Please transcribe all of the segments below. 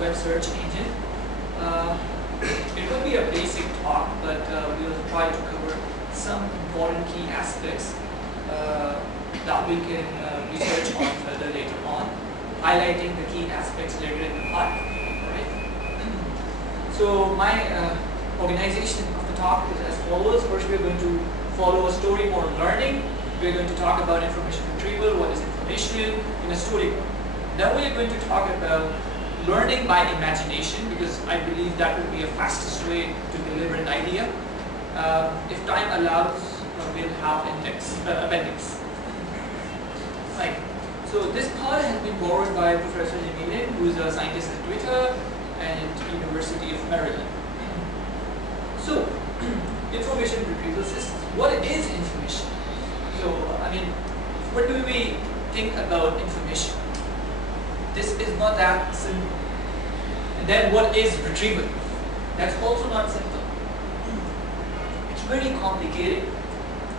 web search engine. It will be a basic talk, but we will try to cover some important key aspects that we can research on further later on, highlighting the key aspects later in the talk. Right? So my organization of the talk is as follows. First, we are going to follow a story mode of learning. We are going to talk about information retrieval, what is information in a story mode. Then we are going to talk about learning by imagination, because I believe that will be a fastest way to deliver an idea. If time allows, we'll have appendix. Right. So this part has been borrowed by Professor Emilian, who is a scientist at Twitter and University of Maryland. So, information retrieval systems. What is information? So, I mean, what do we think about information? This is not that simple. And then what is retrieval? That's also not simple. It's very complicated,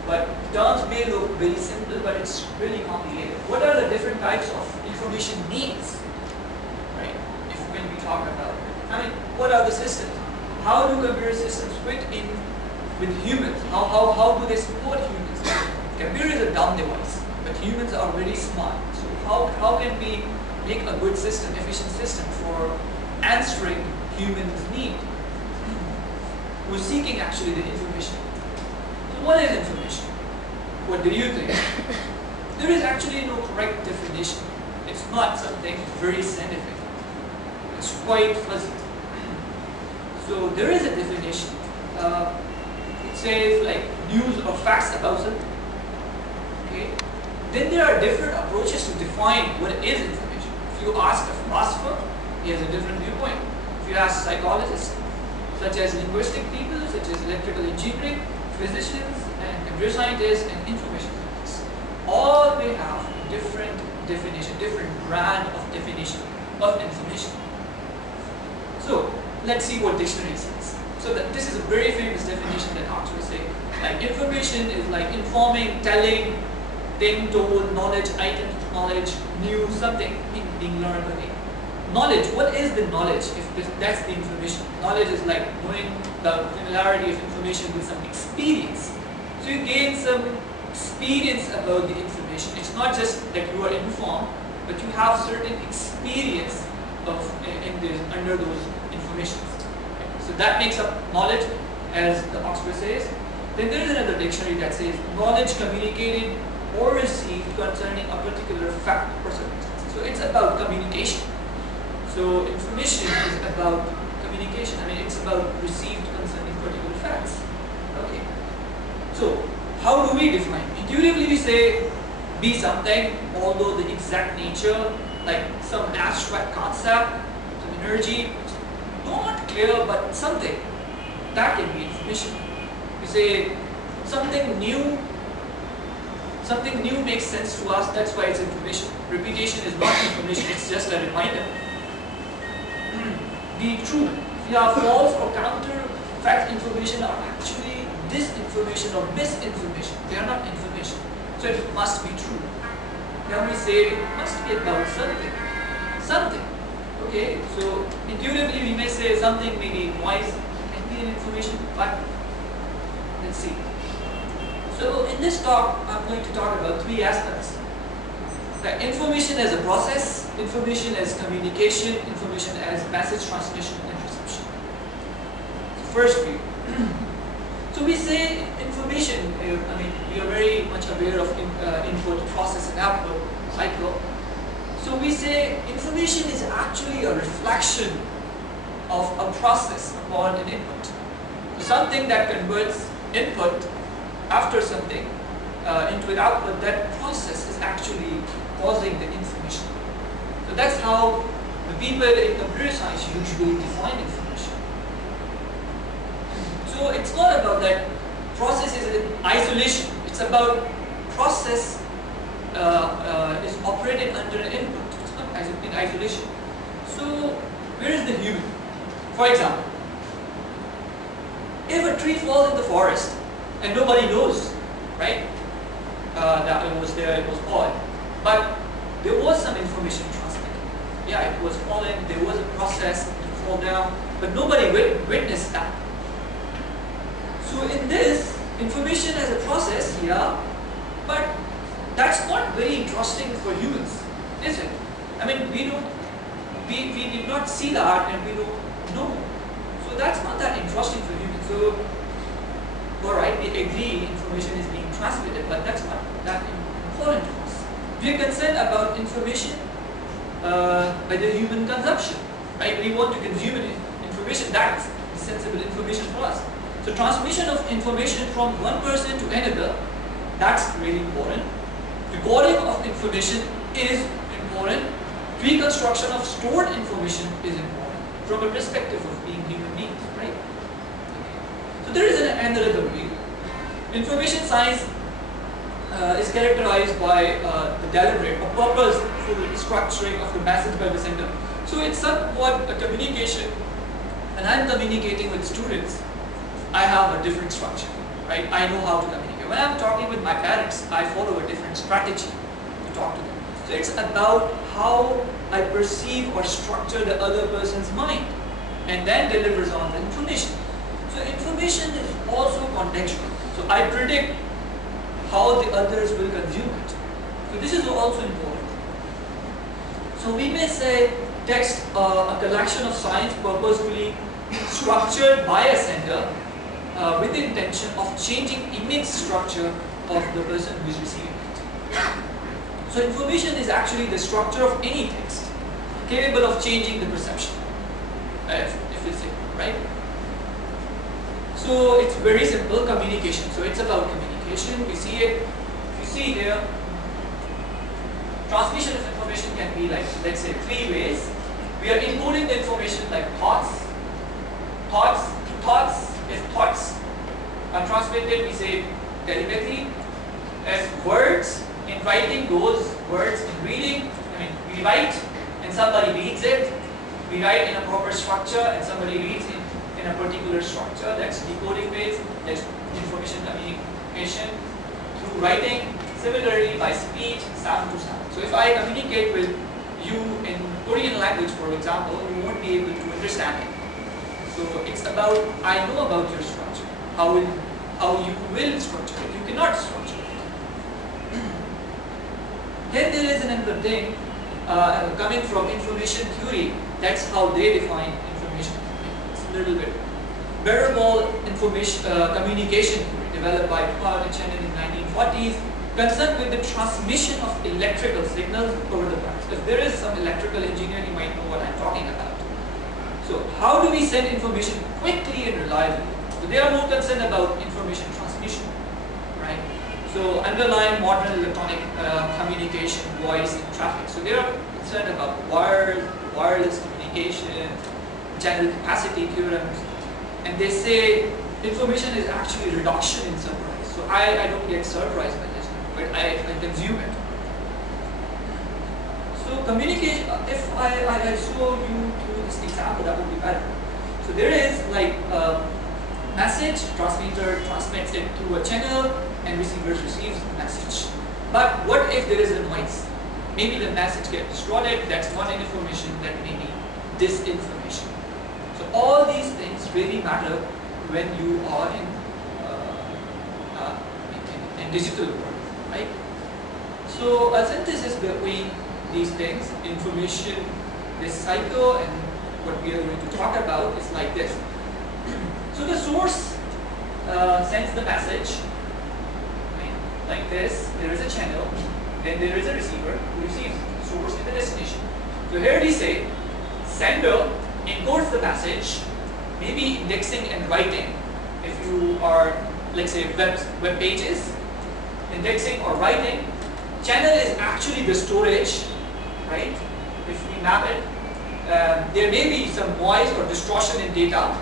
but terms may look very simple, but it's really complicated. What are the different types of information needs? Right? If when we talk about it. I mean, what are the systems? How do computer systems fit in with humans? How do they support humans? Computer is a dumb device, but humans are really smart. So how can we make a good system, efficient system for answering humans' need? We're seeking actually the information. So what is information? What do you think? There is actually no correct definition. It's not something very scientific. It's quite fuzzy. So there is a definition. It says like news or facts about something. Okay. Then there are different approaches to define what is information. If you ask a philosopher, he has a different viewpoint. If you ask psychologists, such as linguistic people, such as electrical engineering, physicians, and computer scientists, and information scientists, all may have different definition, different brand of definition of information. So let's see what dictionary says. So this is a very famous definition that Oxford say. Like information is like informing, telling, thing told, knowledge, item, knowledge, news, something being learned. Okay. Knowledge, what is the knowledge? That's the information. Knowledge is like knowing the familiarity of information with some experience. So you gain some experience about the information. It's not just that you are informed, but you have certain experience of under those information. Okay. So that makes up knowledge, as the Oxford says. Then there is another dictionary that says knowledge communicated or received concerning a particular fact or circumstance. So it's about communication. So information is about communication. I mean, it's about received concerning particular facts. Okay. So how do we define? Intuitively we say be something, although the exact nature, like some abstract concept, some energy, not clear, but something, that can be information. We say something new makes sense to us, that's why it's information. Repetition is not information, it's just a reminder. Be true. If you have false or counter fact information are actually disinformation or misinformation. They are not information. So it must be true. Then we say it must be about something. Something. Okay, so intuitively we may say something may be noise, can be an information, but let's see. So in this talk, I'm going to talk about three aspects. The information as a process, information as communication, information as message transmission and reception. So first view. So we say information, I mean, we are very much aware of input, process and output cycle. So we say information is actually a reflection of a process upon an input. So something that converts input after something into an output, that process is actually causing the information. So that's how the people in computer science usually define information. So it's not about that process is in isolation. It's about process is operated under an input. It's not in isolation. So where is the human? For example, if a tree falls in the forest and nobody knows, right, that it was there, it was fallen, but there was some information transmitted. Yeah, it was fallen, there was a process, it will fall down, but nobody witnessed that. So in this, information as a process, yeah, but that's not very interesting for humans, is it? I mean, we did not see that, and we don't know. So that's not that interesting for humans. So, alright, we agree information is being transmitted, but that's not that important to us. We are concerned about information by the human consumption, right? We want to consume information. That's sensible information for us. So transmission of information from one person to another, that's really important. Recording of information is important. Reconstruction of stored information is important from a perspective of being human beings, right? Okay. So there is another view. Information science is characterized by the deliberate or purposeful structuring of the message by the sender. So it's somewhat a communication. When I'm communicating with students, I have a different structure, right? I know how to communicate. When I'm talking with my parents, I follow a different strategy to talk to them. So it's about how I perceive or structure the other person's mind and then delivers on the information. So information is also contextual. So I predict how the others will consume it. So this is also important. So we may say text a collection of science purposefully structured by a sender with the intention of changing image structure of the person who is receiving it. So information is actually the structure of any text capable of changing the perception, if you say, right? So it's very simple communication. So it's about communication. We see it. You see here, transmission of information can be like, let's say, 3 ways. We are encoding the information like thoughts. If thoughts are transmitted, we say telepathy. If words in writing, those words in reading, I mean, we write and somebody reads it. We write in a proper structure and somebody reads in a particular structure. That's decoding ways. That's information communication through writing. Similarly, by speech, sound to sound. So if I communicate with you in Korean language, for example, you won't be able to understand it. So it's about, I know about your structure, how you will structure it. You cannot structure it. Then there is another thing coming from information theory. That's how they define information. It's a little bit wearable information communication theory developed by Chen in the 1940s, concerned with the transmission of electrical signals over the wires. If there is some electrical engineer, he might know what I'm talking about. So how do we send information quickly and reliably? So they are more concerned about information transmission, right? So underlying modern electronic communication, voice, and traffic. So they are concerned about wireless communication, channel capacity theorems, and they say information is actually reduction in surprise. So I don't get surprised by this, but I consume it. So communication, if I show you through this example, that would be better. So there is like a message, transmitter transmits it through a channel and receiver receives the message. But what if there is a noise? Maybe the message gets distorted, that's one information, that may be disinformation. So all these things really matter when you are in digital world, right? So a synthesis between these things, information, this cycle, and what we are going to talk about is like this. So the source sends the message, right? Like this. There is a channel, then there is a receiver who receives the source and the destination. So here we say, sender encodes the message, maybe indexing and writing. If you are, let's say, web pages, indexing or writing, channel is actually the storage, right? If we map it, there may be some noise or distortion in data,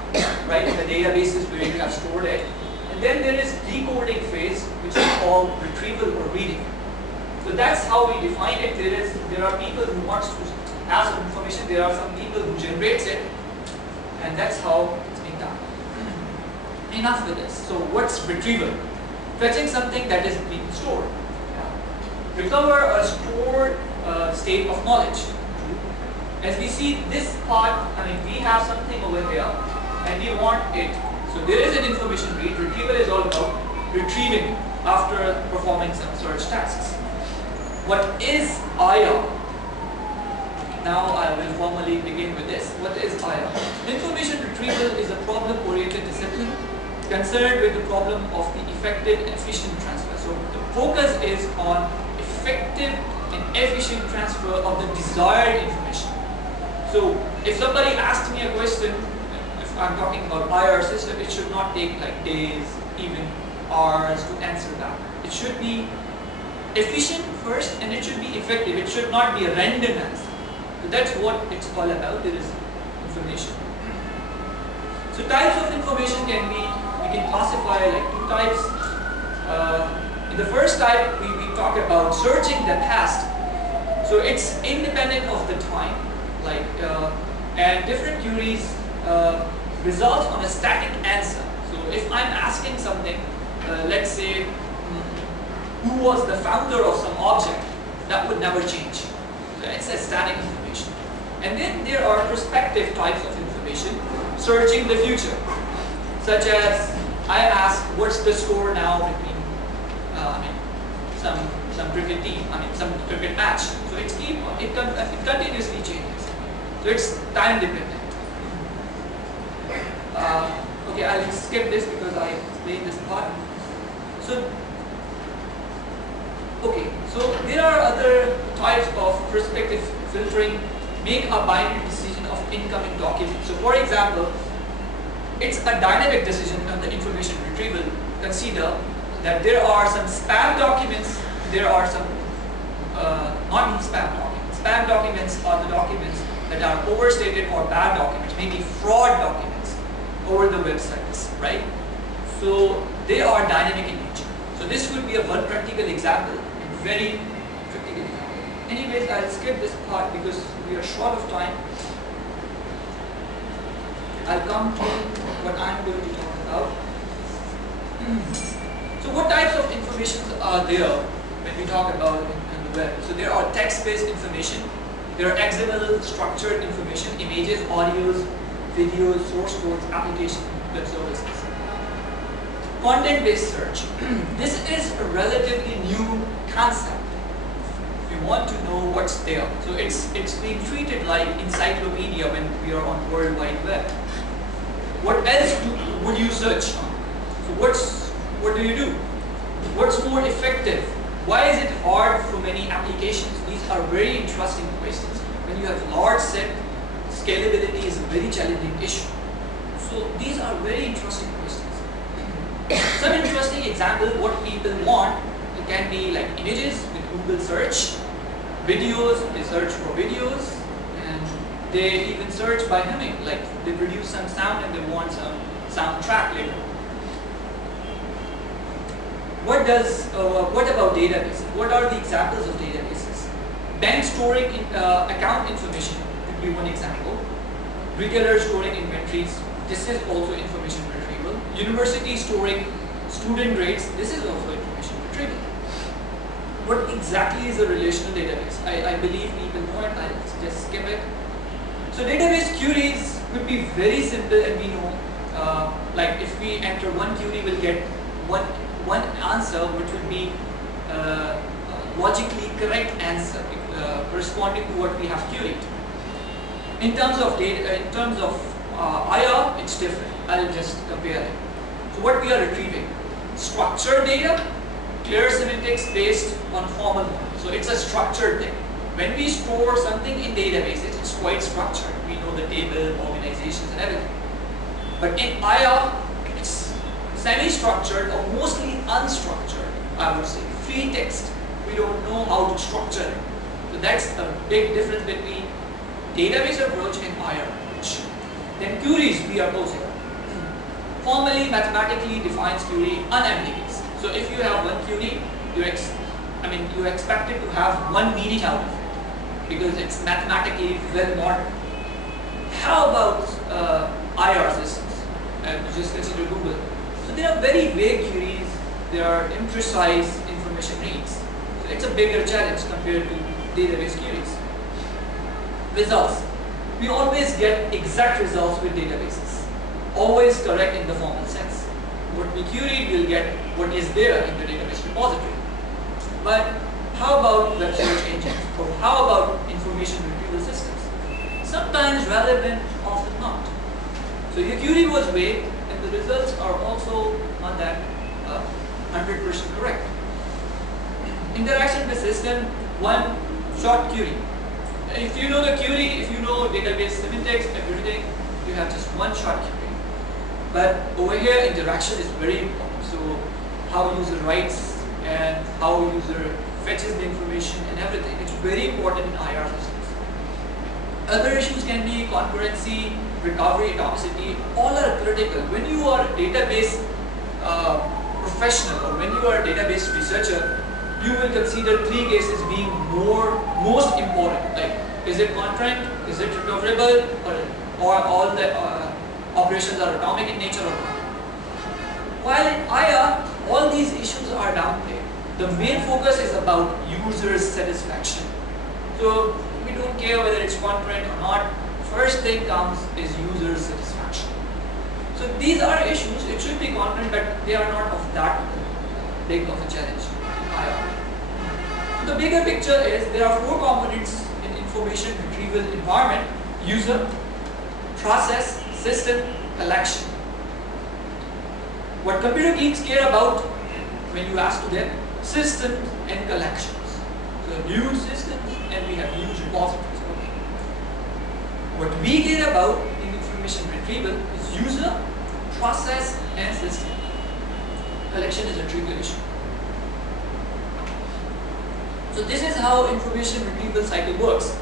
right, in the databases where you have stored it. And then there is decoding phase, which is called retrieval or reading. So that's how we define it. There are people who want to have some information, there are some people who generate it, and that's how it's being done. Enough with this. So what's retrieval? Fetching something that is being stored. Yeah. Recover a stored state of knowledge. As we see this part, we have something over here and we want it. So there is an information read. Retrieval is all about retrieving after performing some search tasks. What is IR? Now I will formally begin with this. What is IR? Information retrieval is a problem-oriented discipline concerned with the problem of the effective and efficient transfer. So the focus is on effective and efficient transfer of the desired information. So if somebody asks me a question, if I'm talking about IR system, it should not take like days, even hours to answer that. It should be efficient first and it should be effective. It should not be a random answer. So that's what it's all about. There is information. So types of information can be, we can classify like two types. In the first type, we talk about searching the past. So it's independent of the time. And different queries result on a static answer. So if I'm asking something, let's say, who was the founder of some object, that would never change. So it's a static information. And then there are prospective types of information, searching the future, such as I ask, what's the score now between some cricket team, some cricket match. So it continuously changes. So it's time dependent. Okay, I'll skip this because I explained this part. So there are other types of prospective filtering. Make a binary decision of incoming documents. So for example, it's a dynamic decision on the information retrieval. Consider that there are some spam documents, there are some non-spam documents. Spam documents are the documents that are overstated or bad documents, maybe fraud documents over the websites, right? So they are dynamic in nature. So this would be a one practical example, very practical example. Anyways, I'll skip this part because we are short of time. I'll come to what I'm going to talk about. So what types of information are there when we talk about in the web? So there are text-based information, there are XML structured information, images, audios, videos, source codes, application, web services. Content-based search. This is a relatively new concept. We want to know what's there. So it's being treated like encyclopedia when we are on World Wide Web. What else would you search on? So what do you do? What's more effective? Why is it hard for many applications? These are very interesting questions. When you have large set, scalability is a very challenging issue. So these are very interesting questions. Some interesting examples, what people want, it can be like images with Google search, videos, they search for videos, and they even search by humming, like they produce some sound and they want some soundtrack later. What about databases? What are the examples of databases? Bank storing account information could be one example. Retailer storing inventories, this is also information retrieval. University storing student grades, this is also information retrieval. What exactly is a relational database? I believe people know it, I'll just skip it. So database queries could be very simple, and we know, like if we enter one query, we'll get one answer, which would be logically correct answer corresponding to what we have queried. In terms of data, in terms of IR, it's different. I'll just compare it. So what we are retrieving? Structured data, clear semantics based on formal model. So it's a structured thing. When we store something in databases, it's quite structured. We know the table, organizations, and everything. But in IR, it's semi-structured or mostly unstructured, I would say. Free text. We don't know how to structure it. So that's a big difference between database approach and IR approach. Then queries we are posing. Formally, mathematically defines query unambiguous. So if you have one query, you're expected to have one meaning out of it because it's mathematically well modeled. How about IR systems? Just consider Google. So they are very vague queries. They are imprecise information reads. So it's a bigger challenge compared to database queries. Results. we always get exact results with databases. Always correct in the formal sense. What we queried, we'll get what is there in the database repository. But how about web search engines? Or how about information retrieval systems? Sometimes relevant, often not. So your query was vague, and the results are also not that 100% correct. Interaction with system, one short query. If you know the query, if you know database semantics, everything, you have just one short query. But over here, interaction is very important. So how user writes and how user fetches the information and everything. It's very important in IR systems. Other issues can be concurrency, recovery, atomicity. All are critical. When you are a database professional or when you are a database researcher, you will consider three cases being most important. Like, is it concurrent, is it recoverable, or all the operations are atomic in nature or not. While in IR, all these issues are downplayed. The main focus is about user satisfaction. So we don't care whether it's concurrent or not. First thing comes is user satisfaction. So these are issues. It should be concurrent, but they are not of that big of a challenge in IR. So the bigger picture is there are four components in information retrieval environment: user, process, system, collection. What computer geeks care about when you ask to them, systems and collections. So huge systems and we have huge repositories. What we care about in information retrieval is user, process and system. Collection is a trivial issue. So this is how information retrieval cycle works.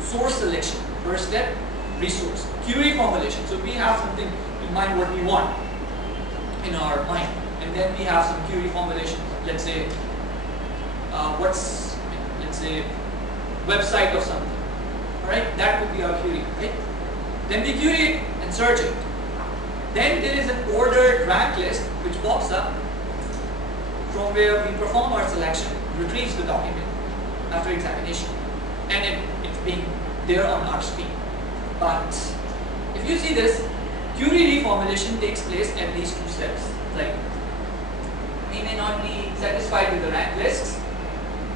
Source selection, first step, resource. Query formulation, so we have something in mind what we want in our mind, and then we have some query formulation. Let's say let's say website of something. Alright, that would be our query, right? Then we query it and search it. Then there is an ordered rank list which pops up from where we perform our selection, retrieves the document after examination, and it's being there on our screen. But if you see this, query reformulation takes place at these two steps. Like, we may not be satisfied with the rank lists,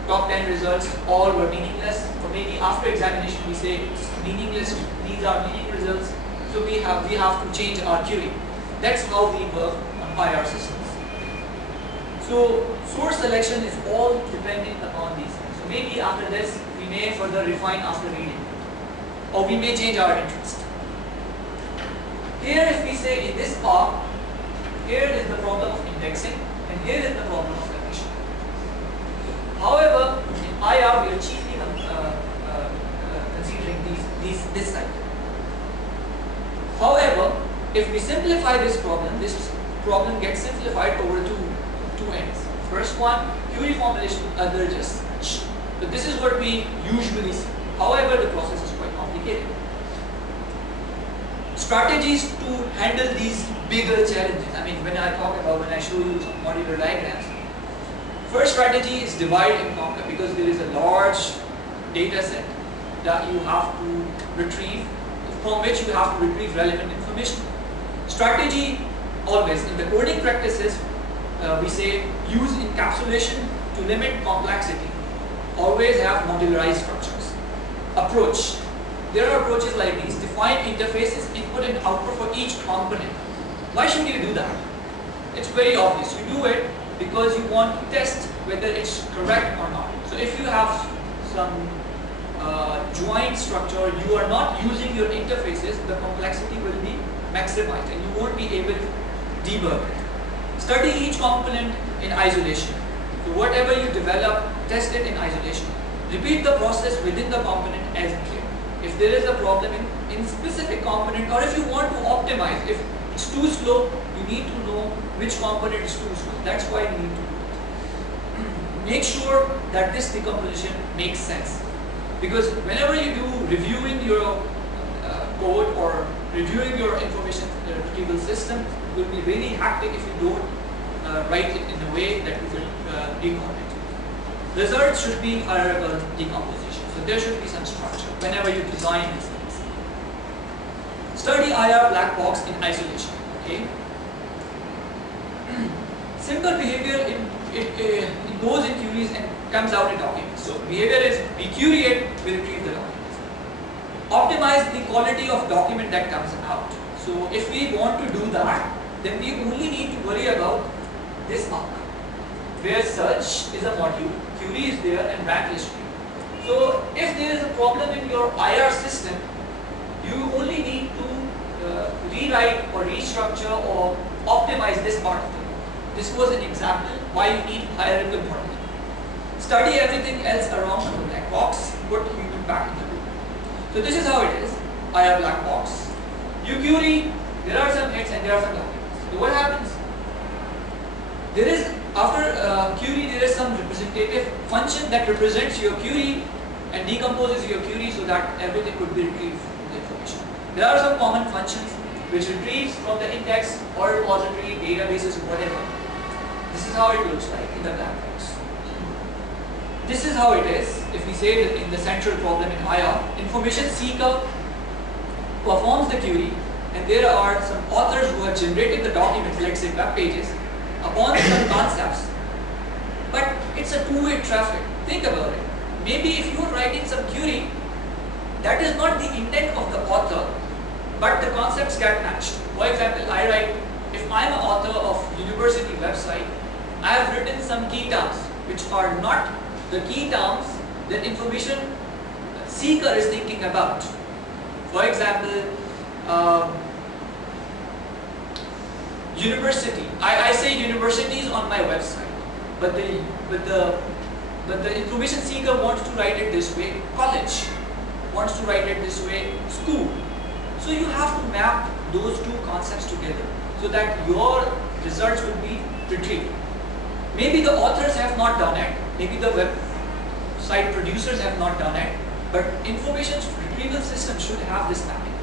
top 10 results all were meaningless, or maybe after examination we say it's meaningless, these are meaning results, so we have to change our query. That's how we work on IR systems. So source selection is all dependent upon these things. So maybe after this we may further refine after reading, or we may change our interest. Here if we say in this part, here is the problem of indexing and here is the problem of collection. However, in IR we are chiefly considering this side. However, if we simplify this problem gets simplified over two ends. First one, query formulation, other just search. So this is what we usually see. However, the process is quite complicated. Strategies to handle these bigger challenges. I mean, when I show you some modular diagrams, first strategy is divide and conquer, because there is a large data set that you have to retrieve, from which you have to retrieve relevant information. Strategy, always in the coding practices, we say use encapsulation to limit complexity. Always have modularized structures. Approach. There are approaches like these. Define interfaces, input and output for each component. Why should you do that? It's very obvious. You do it because you want to test whether it's correct or not. So if you have some joint structure, you are not using your interfaces, the complexity will be maximized and you won't be able to debug it. Study each component in isolation. So whatever you develop, test it in isolation. Repeat the process within the component as needed. If there is a problem in specific component, or if you want to optimize, if it's too slow, you need to know which component is too slow. That's why you need to do it. Make sure that this decomposition makes sense. Because whenever you do reviewing your code or reviewing your information retrieval system, it will be really hectic if you don't write it in a way that you will decomp it. Results should be hierarchical decomposition. So there should be some structure whenever you design these things. Study IR black box in isolation. Okay. Simple behavior it goes in queries and comes out in documents. So behavior is we query it, we retrieve the documents. Optimize the quality of document that comes out. So if we want to do that, then we only need to worry about this arc, where search is a module, query is there, and rank history. So if there is a problem in your IR system, you only need to rewrite or restructure or optimize this part of the code. This was an example why you need hierarchical modeling. Study everything else around the black box, put human back in the loop. So this is how it is, IR black box. You query, there are some hits and there are some documents. So what happens? There is, after query, there is some representative function that represents your query and decomposes your query so that everything could be retrieved from the information. There are some common functions which retrieves from the index or repository, databases, whatever. This is how it looks like in the black box. This is how it is. If we say that in the central problem in IR, information seeker performs the query, and there are some authors who have generated the documents, let's say web pages, upon some concepts. But it's a two-way traffic. Think about it. Maybe if you are writing some query, that is not the intent of the author, but the concepts get matched. For example, I write, if I'm an author of university website, I have written some key terms which are not the key terms that information seeker is thinking about. For example, university. I say universities on my website, but the information seeker wants to write it this way. College wants to write it this way. School. So you have to map those two concepts together so that your results will be retrieved. Maybe the authors have not done it. Maybe the website producers have not done it. But information retrieval system should have this mapping.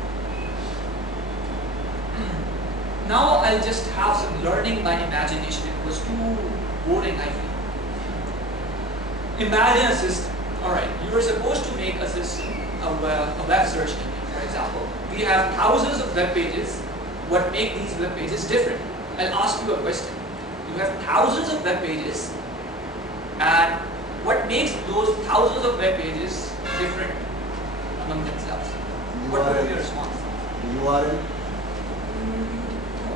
Now I'll just have some learning by imagination. It was too boring, I feel. Imagine a system. Alright, you are supposed to make a system, a web search engine, for example. We have thousands of web pages. What make these web pages different? I'll ask you a question. You have thousands of web pages, and what makes those thousands of web pages different among themselves? What would be your response? URL?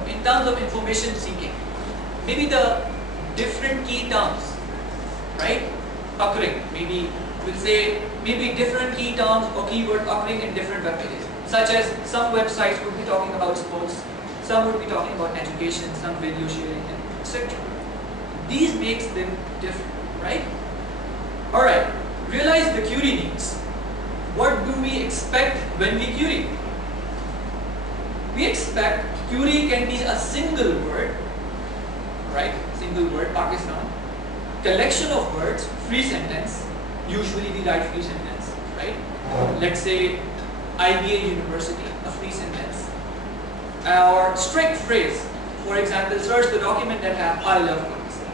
In terms of information seeking, maybe the different key terms, right, occurring. Maybe we'll say maybe different key terms or keywords occurring in different web pages. Such as some websites would be talking about sports, some would be talking about education, some video sharing, etc. These makes them different, right? Alright, realize the query needs. What do we expect when we query? We expect query can be a single word, right? Single word, Pakistan. Collection of words, free sentence. Usually we write free sentence, right? Let's say IBA University, a free sentence. Or strict phrase. For example, search the document that have I love Pakistan.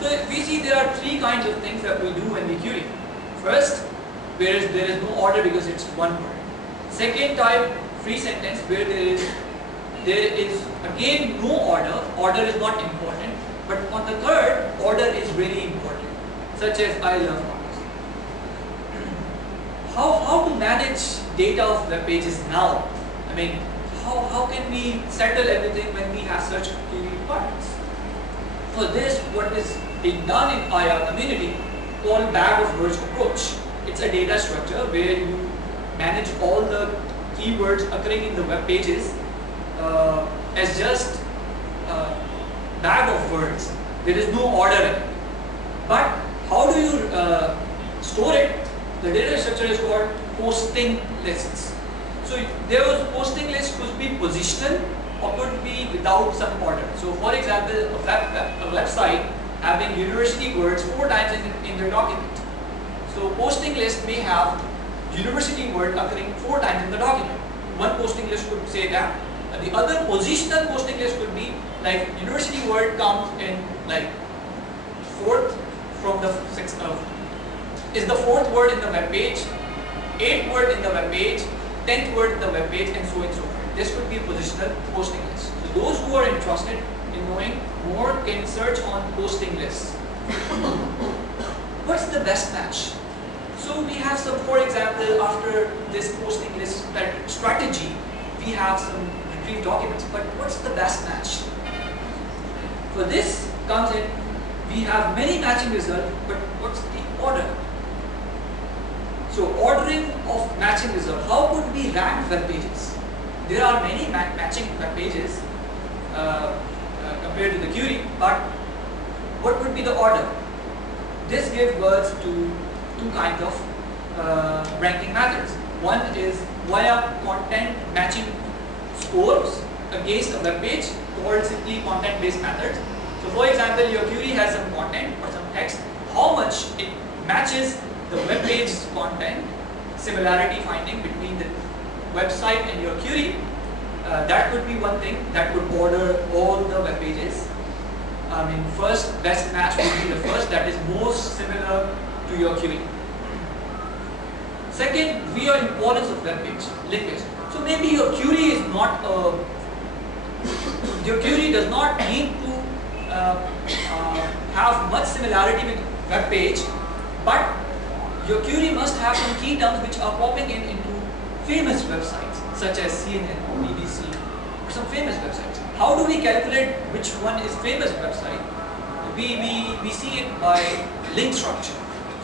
So we see there are three kinds of things that we do when we query. First, there is no order because it's one word. Second type, free sentence, where there is again no order. Order is not important. But on the third, order is really important, such as I love Pakistan. How to manage data of web pages now? I mean, how can we settle everything when we have such query requirements? For this, what is being done in IR community called bag of words approach. It's a data structure where you manage all the keywords occurring in the web pages as just bag of words. There is no order in it. But how do you store it? The data structure is called posting lists. So those posting lists could be positional or could be without some order. So for example, a website having university words 4 times in their document. So posting list may have university word occurring 4 times in the document. One posting list could say that. The other positional posting list could be like university word comes in like 4th from the 6th is the 4th word in the web page, 8th word in the web page, 10th word in the web page, and so on and so forth. this could be a positional posting list. So those who are interested in knowing more can search on posting lists. What's the best match? So we have some, for example, after this posting list strategy, we have some retrieved documents. But what's the best match? For this comes in, we have many matching results, but what's the order? So ordering of matching result, how could we rank web pages? There are many matching web pages compared to the query, but what would be the order? This gives birth to two kinds of ranking methods. One is via content matching scores against a web page, called simply content-based methods. So for example, your query has some content or some text, how much it matches the web page's content, similarity finding between the website and your query. That could be one thing that could order all the web pages. First best match would be the first that is most similar to your query. Second, via importance of web page, link page. So maybe your query is not your query does not need to have much similarity with web page, but your query must have some key terms which are popping into famous websites such as CNN or BBC or some famous websites. How do we calculate which one is famous website? We see it by link structure.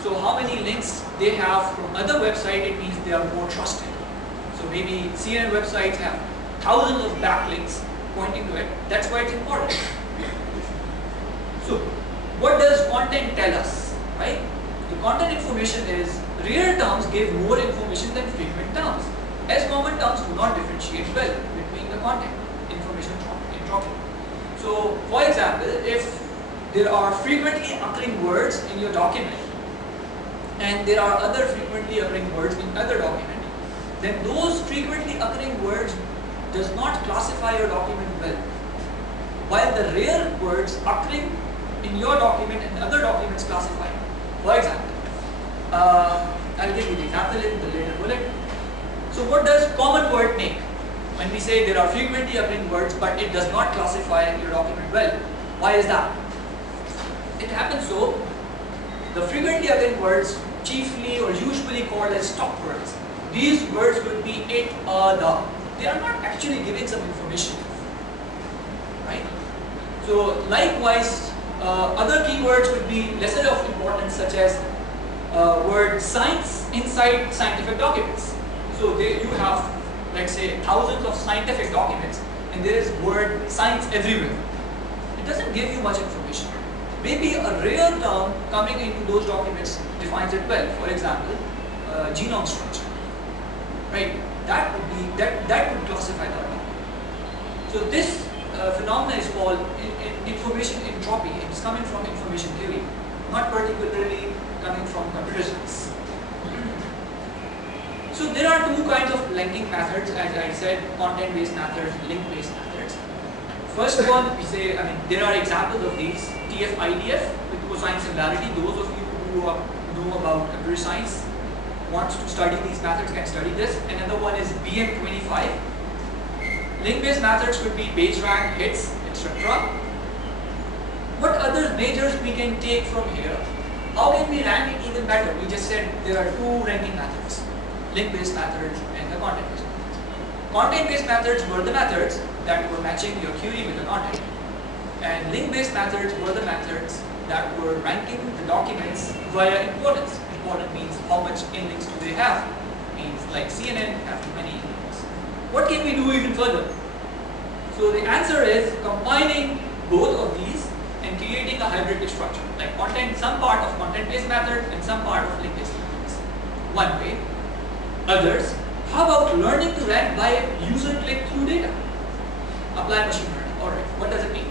So how many links they have from other website, it means they are more trusted. So maybe CNN websites have thousands of backlinks pointing to it. That's why it's important. So what does content tell us, right? The content information is rare terms give more information than frequent terms, as common terms do not differentiate well between the content information entropy. So for example, if there are frequently occurring words in your document and there are other frequently occurring words in other document, then those frequently occurring words does not classify your document well, while the rare words occurring in your document and other documents classify. For example, I'll give you the example in the later bullet. So what does common word make? When we say there are frequently occurring words but it does not classify your document well, why is that? It happens so, the frequently occurring words chiefly or usually called as stop words. These words would be it, the. They are not actually giving some information, right? So likewise, other keywords would be lesser of importance, such as word science inside scientific documents. So you have, let's say, thousands of scientific documents and there is word science everywhere. It doesn't give you much information. Maybe a rare term coming into those documents defines it well. For example, genome structure, right? That would classify that document. So this phenomena is called information entropy. It is coming from information theory, not particularly coming from computer science. So there are two kinds of linking methods, as I said, content-based methods, link-based methods. First one, we say, there are examples of these, tf-idf with cosine similarity. Those of you who know about computer science, wants to study these methods can study this. Another one is BM25. Link-based methods could be PageRank, hits, etc. What other measures we can take from here? How can we rank it even better? We just said there are two ranking methods, link-based methods and the content-based methods. Content-based methods were the methods that were matching your query with the content. And link-based methods were the methods that were ranking the documents via importance. Important means how much in-links do they have. Means like CNN have many in-links. What can we do even further? So the answer is combining both of these and creating a hybrid structure, like content, some part of content-based method and some part of link-based methods. One way. Others, how about learning to rank by user click-through data? Apply machine learning. Alright, what does it mean?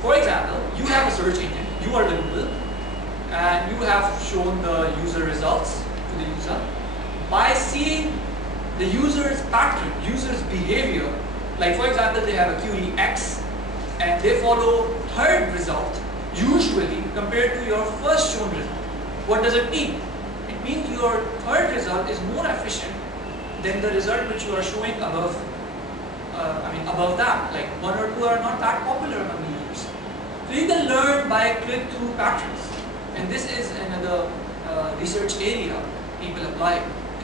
For example, you have a search engine, you are the Google, and you have shown the user results to the user. By seeing the user's pattern, user's behavior, like for example, they have a query X and they follow third result, usually compared to your first shown result. What does it mean? It means your third result is more efficient than the result which you are showing above above that, like 1 or 2 are not that popular among the users. So you can learn by click-through patterns, and this is another research area people apply.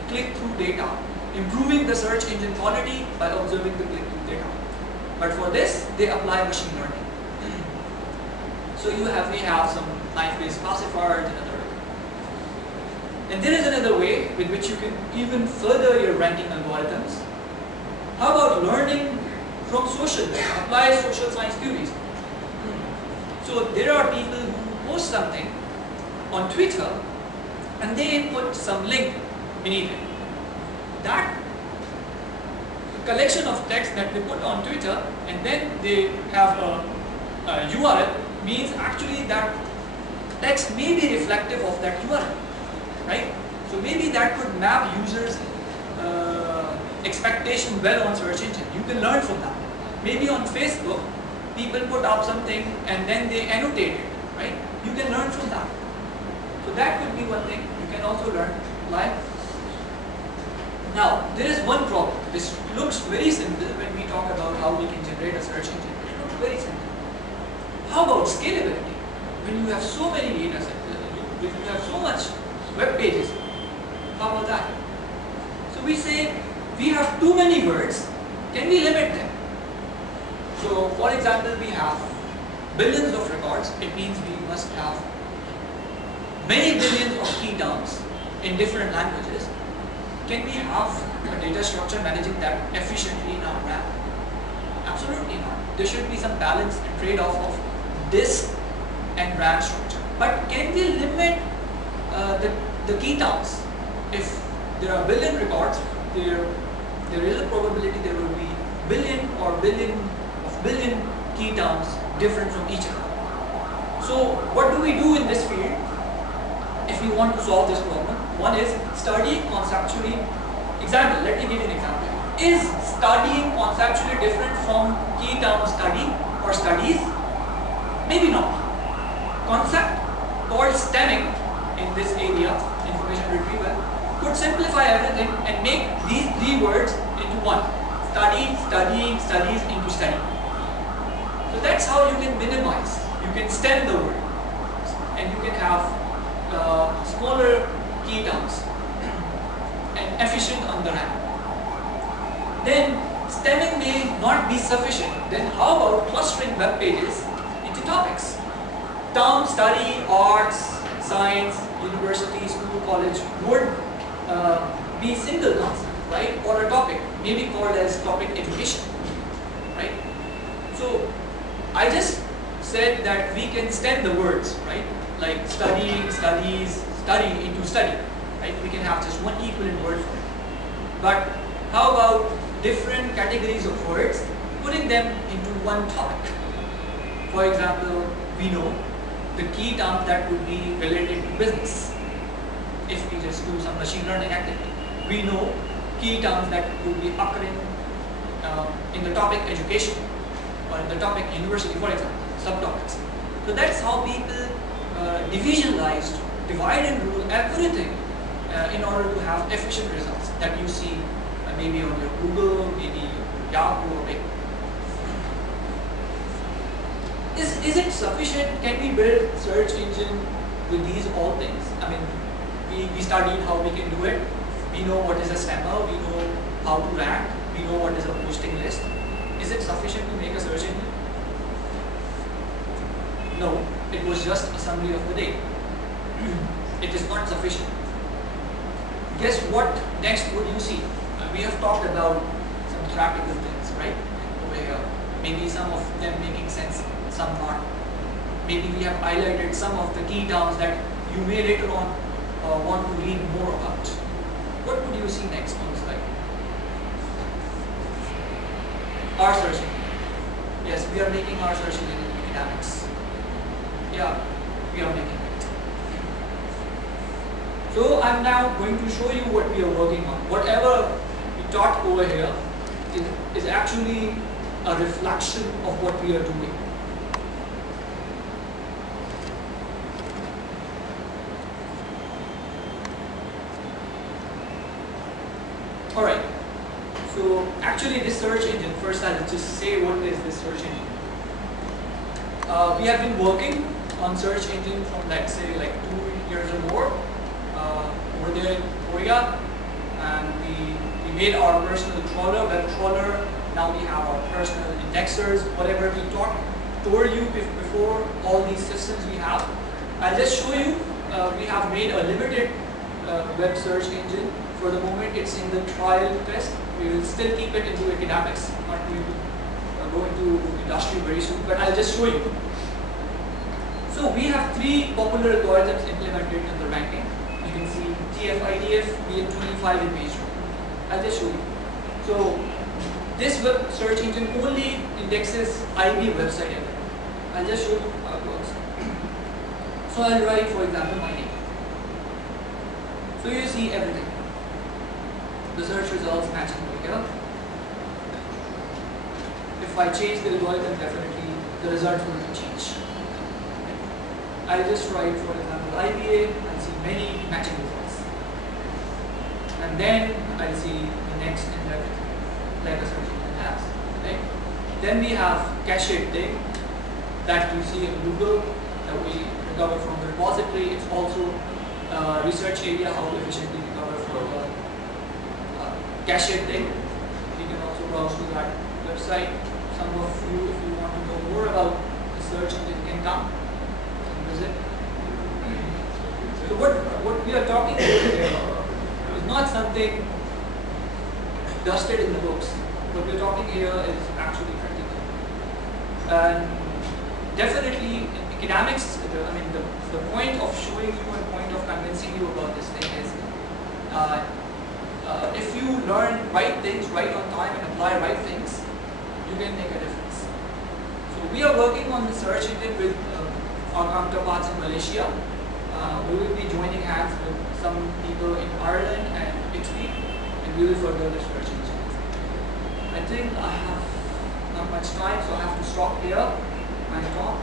Click-through data, improving the search engine quality by observing the click-through data. But for this, they apply machine learning. So we have some knife-based classifiers and other. And there is another way with which you can even further your ranking algorithms. How about learning from social data? Apply social science theories. So there are people who post something on Twitter and they put some link beneath it. That collection of text that they put on Twitter and then they have a URL means actually that text may be reflective of that URL, right? So maybe that could map users' expectation well on search engine. You can learn from that. Maybe on Facebook, people put up something and then they annotate it, right? You can learn from that. So that could be one thing. You can also learn live. Now, there is one problem. This looks very simple when we talk about how we can generate a search engine. It looks very simple. How about scalability? When you have so many data sets, if you have so much web pages, how about that? So we say we have too many words, can we limit them? So for example, we have billions of records, it means we must have many billions of key terms in different languages. Can we have a data structure managing that efficiently in our RAM? Absolutely not. There should be some balance and trade-off of disk and RAM structure. But can we limit the key terms? If there are billion records, there is a probability there will be billion key terms different from each other. So what do we do in this field if we want to solve this problem? One is studying conceptually. Example, let me give you an example. Is studying conceptually different from key term study or studies? Maybe not. Concept called stemming in this area, information retrieval, could simplify everything and make these three words into one. Study, studying, studies into study. So that's how you can minimize. You can stem the word and you can have smaller key terms and efficient on the RAM. Then stemming may not be sufficient. Then how about clustering web pages into topics? Term, study, arts, science, university, school, college would be single concept, right? Or a topic, maybe called as topic education, right? So I just said that we can stem the words, right? Like studying, studies, study into study, right? We can have just one equivalent word for it. But how about different categories of words, putting them into one topic? For example, we know the key terms that would be related to business. If we just do some machine learning activity, we know key terms that would be occurring in the topic education or in the topic university, for example, subtopics. So that's how people divisionalized, divide and rule everything in order to have efficient results that you see maybe on your Google, maybe Yahoo or Bing. Is it sufficient? Can we build search engine with these all things? I mean, we studied how we can do it. We know what is a stemmer. We know how to rank. We know what is a posting list. Is it sufficient to make a search engine? No, it was just a summary of the day. It is not sufficient. Guess what next would you see? We have talked about some theoretical things, right? Over here. Maybe some of them making sense, some not. Maybe we have highlighted some of the key terms that you may later on want to read more about. What would you see next on the slide? R search engine. Yes, we are making R search engine in academics. Yeah, we are making it. So I'm now going to show you what we are working on. Whatever we taught over here is actually a reflection of what we are doing. Alright, so actually this search engine, first I'll just say what is this search engine. We have been working on search engine from, let's say, like 2 years or more over there in Korea, and we made our personal crawler, web crawler. Now we have our personal indexers, whatever we told you before, all these systems we have. I'll just show you, we have made a limited web search engine. For the moment, it's in the trial test. We will still keep it into academics, not going to go into industry very soon, but I'll just show you. So we have 3 popular algorithms implemented in the ranking. You can see tf-idf, BN25 and page 1. I'll just show you. So this web search engine only indexes IBA website ever. I'll just show you how it works. So I'll write, for example, my name. So you see everything. The search results matching over here. If I change the algorithm, definitely the results will change. I'll just write, for example, IBA, and see many matching results. And then I'll see the next index like a search engine has. Right? Then we have cached thing that you see in Google that we recover from the repository. It's also research area, how to efficiently recover from cached thing. You can also browse to that website. Some of you, if you want to know more about the search engine, can come and visit. So what we are talking about here is not something dusted in the books. What we're talking here is actually practical. And definitely in academics, the point of showing you and point of convincing you about this thing is if you learn right things right on time and apply right things, you can make a difference. So we are working on the search engine with our counterparts in Malaysia. We will be joining hands with some people in Ireland and Italy, and we will further the search engine. I think I have not much time, so I have to stop here my talk.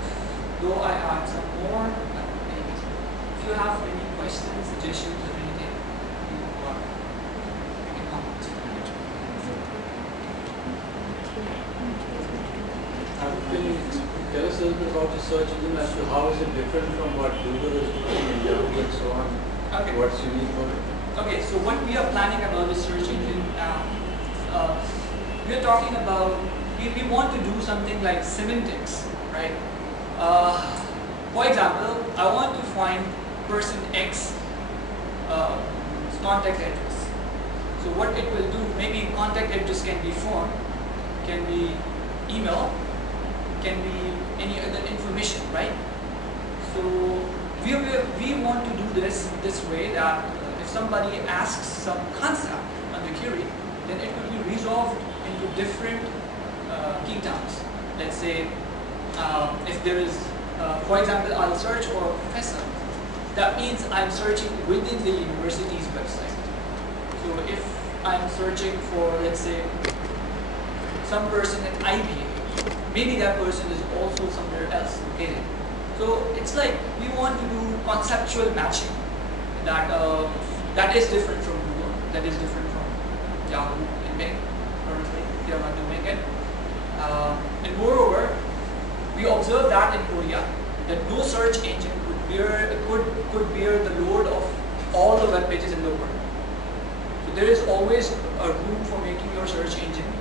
Though I had some more, maybe. If you have any questions, suggestions, or anything, you can comment. Can you tell us a little bit about the search engine as to how is it different from what Google is doing in Yahoo and so on? Okay. What's unique about it? Okay, so what we are planning about the search engine, we are talking about, we want to do something like semantics, right? For example, I want to find person X contact address. So what it will do, maybe contact address can be phone, can be email, can be any other information, right? So we want to do this way that if somebody asks some concept on the query, then it will be resolved into different key terms. Let's say if there is, for example, I'll search for a professor. That means I'm searching within the university's website. So if I'm searching for, let's say, some person at IBA, maybe that person is also somewhere else located. So it's like we want to do conceptual matching that is different from Google, that is different from Yahoo and Bing. Currently, they are not doing it. And moreover, we observe that in Korea, that no search engine could bear the load of all the web pages in the world. So there is always a room for making your search engine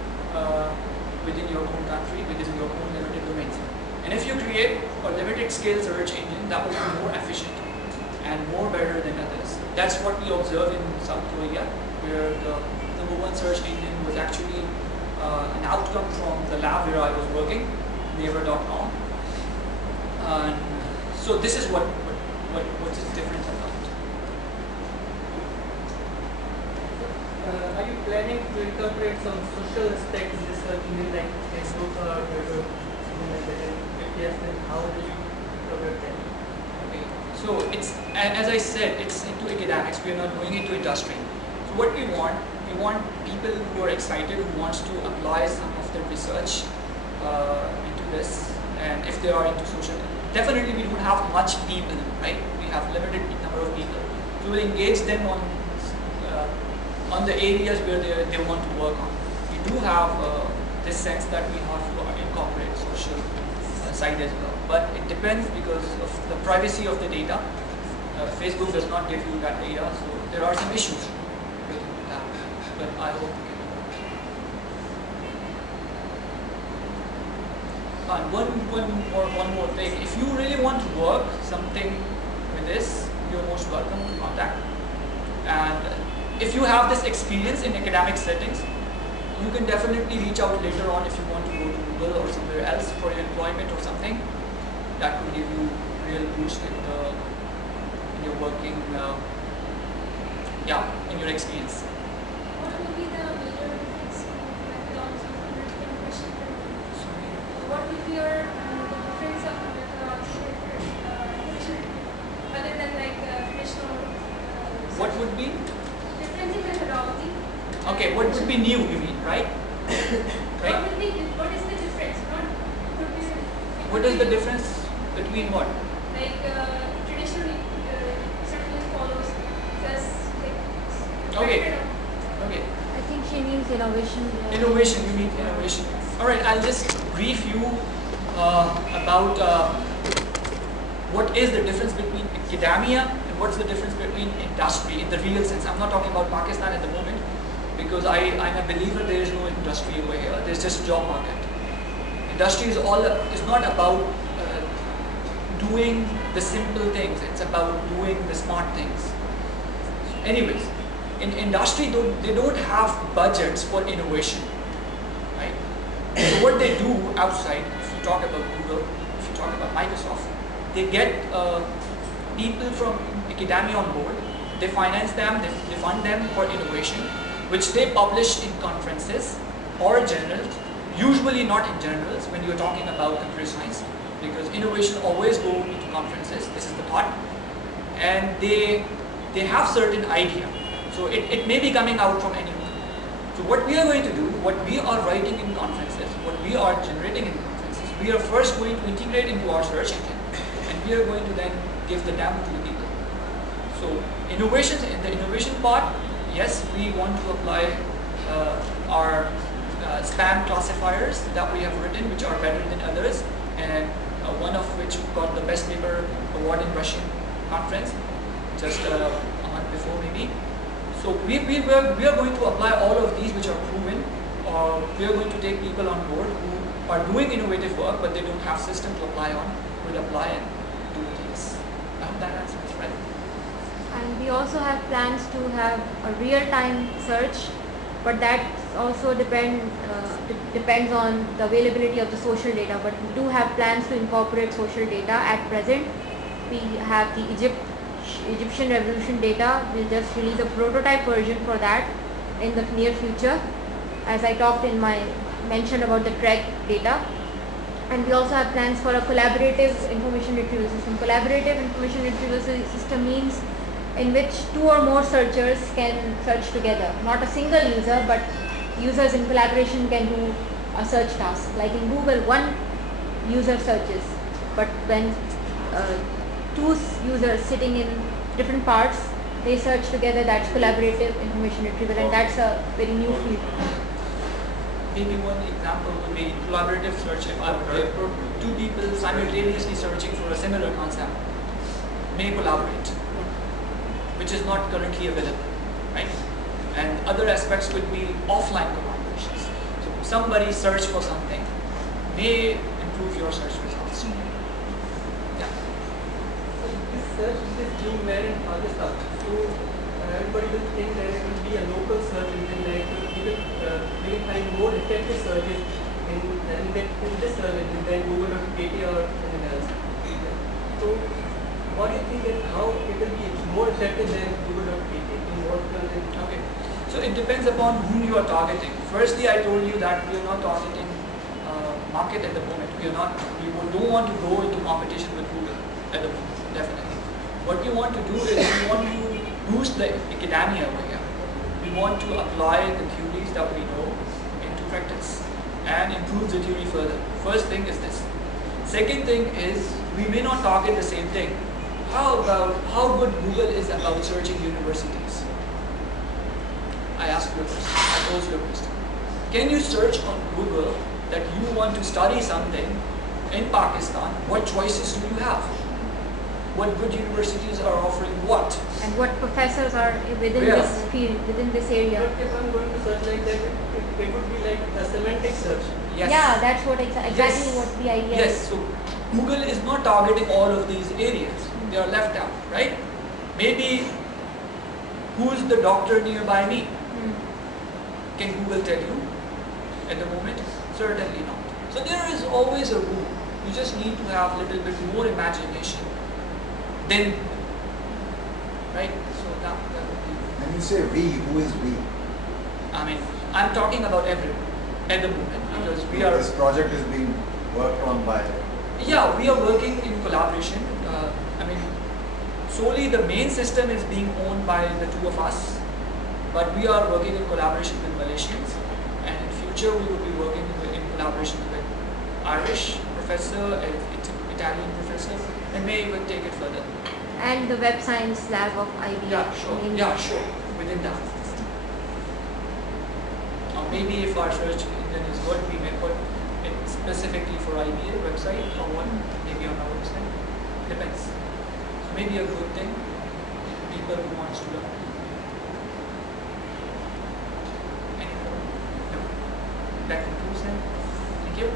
within your own country, within your own limited domains. And if you create a limited scale search engine, that will be more efficient and more better than others. That's what we observe in South Korea, where the #1 search engine was actually an outcome from the lab where I was working, naver.com. So this is what is different about it. Are you planning to incorporate some social aspect in this search engine, like Facebook or Twitter, something like that? If yes, then how do you incorporate that? Okay. So it's, as I said, it's into academics. We are not going into industry. So what we want people who are excited, who wants to apply some of their research into this, and if they are into social, definitely we don't have much people, right? We have limited number of people. We will engage them on the areas where they want to work on. We do have this sense that we have to incorporate social side as well. But it depends because of the privacy of the data. Facebook does not give you that data, so there are some issues with that. But I hope. And one more thing. If you really want to work something with this, you're most welcome to contact. And if you have this experience in academic settings, you can definitely reach out later on if you want to go to Google or somewhere else for your employment or something. That could give you real boost in your working, in your experience. What will be the major difference in methodology from information retrieval? Sorry. What will be your the difference of methodology for information retrieval other than like traditional? What would be? Difference in methodology. Okay, what would be new, you mean, right? Right? What is the difference? What is the difference between what? Like traditionally, certainly follows just like. Okay. method of- Okay. I think she means innovation. Innovation, you mean innovation. Alright, I'll just brief you about what is the difference between academia and what's the difference between industry in the real sense. I'm not talking about Pakistan at the moment because I'm a believer there is no industry over here. There's just job market. Industry is not about doing the simple things. It's about doing the smart things. Anyways, in industry, they don't have budgets for innovation, right? So what they do outside, if you talk about Google, if you talk about Microsoft, they get people from academia on board. They finance them, they fund them for innovation, which they publish in conferences or journals. Usually not in journals when you're talking about computer science, because innovation always go into conferences. This is the thought, and they have certain idea. So it may be coming out from anyone. So what we are going to do, what we are writing in conferences, what we are generating in conferences, we are first going to integrate into our search engine, and we are going to then give the demo to the people. So innovations in the innovation part, yes, we want to apply our spam classifiers that we have written, which are better than others, and one of which got the best paper award in Russian conference just a month before maybe. So we are going to apply all of these which are proven, or we are going to take people on board who are doing innovative work but they don't have system to apply on, will apply and do things. I hope that answers, right? And we also have plans to have a real-time search, but that also depends on the availability of the social data. But we do have plans to incorporate social data. At present, we have the Egyptian revolution data. We'll just release a prototype version for that in the near future, as I talked in my mention about the track data. And we also have plans for a collaborative information retrieval system. Collaborative information retrieval system means in which two or more searchers can search together. Not a single user, but users in collaboration can do a search task. Like in Google, one user searches, but when two users sitting in different parts, they search together. That's collaborative information retrieval, and that's a very new field. Maybe one example would be collaborative search. If I've heard two people simultaneously searching for a similar concept may collaborate, which is not currently available, right? And other aspects could be offline collaborations. So somebody search for something may improve your search results. Yeah. So this search is being made in Pakistan. So everybody will think that it will be a local search engine, like we will find more effective searches in this search engine than Google.kt or anything else. So what do you think and how it will be more effective than Google.kt in what content? Okay. So it depends upon whom you are targeting. Firstly, I told you that we are not targeting market at the moment. We don't want to go into competition with Google at the moment, definitely. What we want to do is we want to boost the academia over here. We want to apply the theories that we know into practice and improve the theory further. First thing is this. Second thing is we may not target the same thing. How about how good Google is about searching universities? I asked you a question. I posed you a question. can you search on Google that you want to study something in Pakistan? What choices do you have? What good universities are offering what? And what professors are within Yeah. this field, within this area? But if I'm going to search like that, it would be like a semantic search. Yes. Yeah, that's what exactly Yes. what the idea Yes, is. so Google is not targeting all of these areas. They are left out, right? Maybe who's the doctor nearby me? Hmm. Can Google tell you at the moment? Certainly not. So there is always a rule. You just need to have a little bit more imagination than, right? So that would be, When you say we, who is we? I mean, I'm talking about everyone at the moment because we are, This project is being worked on by. yeah, we are working in collaboration. I mean, solely the main system is being owned by the two of us, but we are working in collaboration with Malaysians, and in future we will be working in collaboration with Irish professor and Italian professor, and may even take it further. And the web science lab of IBA. Yeah, sure. in Yeah, sure. Within that. Or maybe if our search engine is good, we may put it specifically for IBA website or what, maybe on our website. Depends. So maybe a good thing. People who wants to learn. Any more? No. That concludes then. Thank you.